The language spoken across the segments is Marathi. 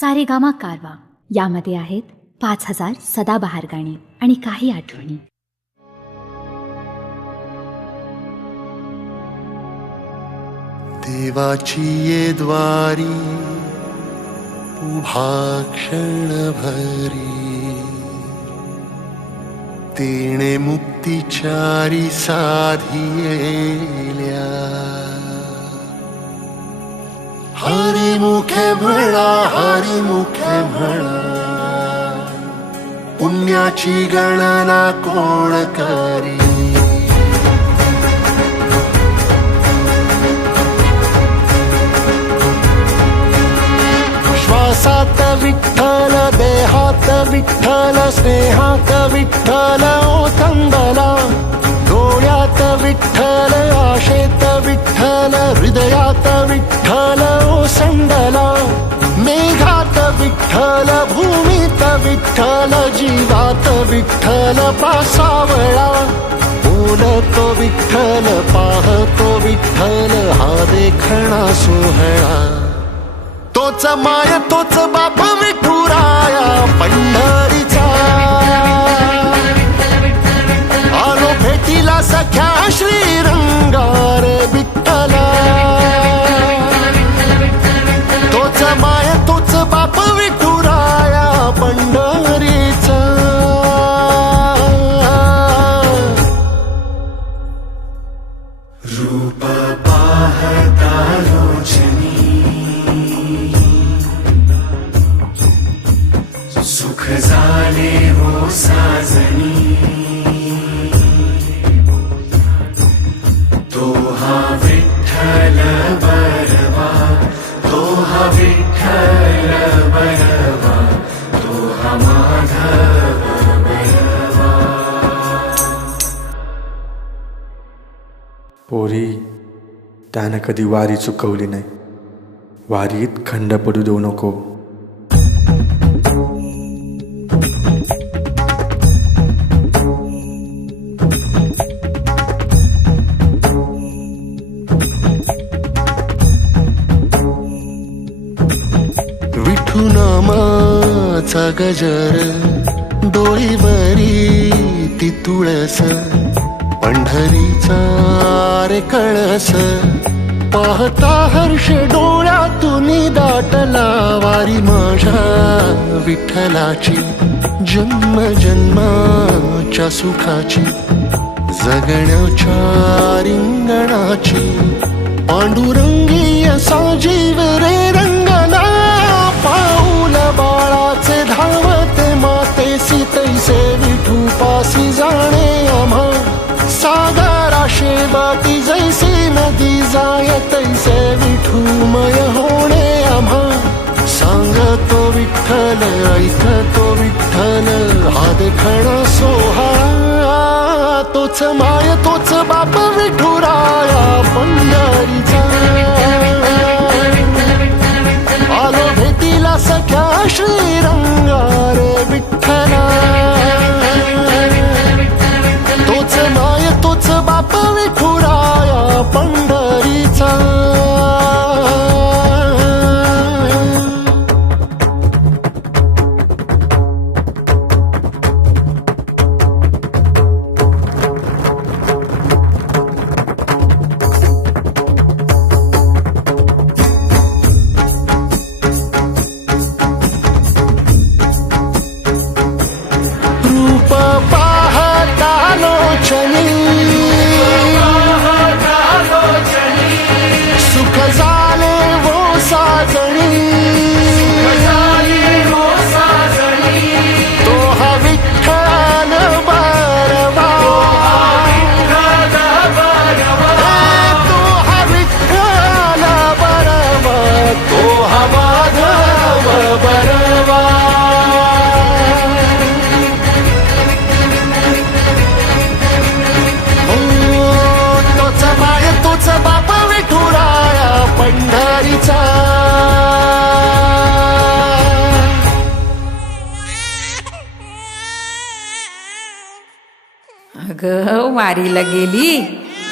सारेगामा कारवा यामध्ये आहेत 5000 सदाबहार गाणी आणि काही आठवणी. देवाची ये द्वारी उभा क्षण भरी, तेणे मुक्तिचारी साधियेल्या. हरी मुखे म्हणा, हरी मुखे म्हणा, पुण्याची गणना कोण करी. श्वासात विठ्ठल, देहात विठ्ठल, स्नेहात विठ्ठल ओथंबला. डोळ्यात विठ्ठल, आशेत विठ्ठल, हृदयात विठ्ठल ओसंडला. मेघात विठ्ठल, भूमीत विठ्ठल, जीवात विठ्ठल पासावळा. बोलतो विठ्ठल, पाहतो विठ्ठल, हा देखणा सोहळा. तोच माय तोच बाप विठुराया पंढरीचा. आलो भेटीला सख्या श्रीरंगार विठ्ठला. तोच माय तोच बाप विठुराया पंढरीचा. रूप पाहता लोचनी, सुख झाले हो साजनी. तो हा विठ्ठल बरवा, तो हा विठ्ठल बरवा, तो हा माधव बरवा. पोरी, त्यानं कधी वारी चुकवली नाही. वारीत खंड पडू देऊ नको. विठू नामाचा गजर, डोळीवरी ती तुळस. पंढरीचा रे कळस, पाहता हर्ष डोळ्यातून दाटला. वारी माझ्या विठ्ठलाची, जन्म जन्माच्या सुखाची, जगण्याच्या रिंगणाची. पांडुरंगी असा जीव रे रंगला. पाऊल बाळाचे धावते मातेसी, तैसे विठू पासी जाणे आम्हा. सागरा शेबाती जैसी नदी जाय, तैसे विठूमय होणे आम्हा. सांगतो विठ्ठल, ऐकतो विठ्ठल, हा देखणा सोहळा. तोच माय तोच बाप विठुराया पंढरीचा. आलो भेटीला सख्या श्रीरंगार विठ्ठला. तोच माय तोच बाप विठुराया पंढरीचा. रूप पाहता लोचनी, सुख झाले वो साजणी. तो हा विठ्ठल बरवा, तो हा विठ्ठल बरवा, तो हा माधव बरवा. तोच माय तोच बाप विठुराया पंढरीचा. अगं, वारीला गेली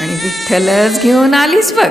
आणि विठ्ठलच घेऊन आलीस बघ.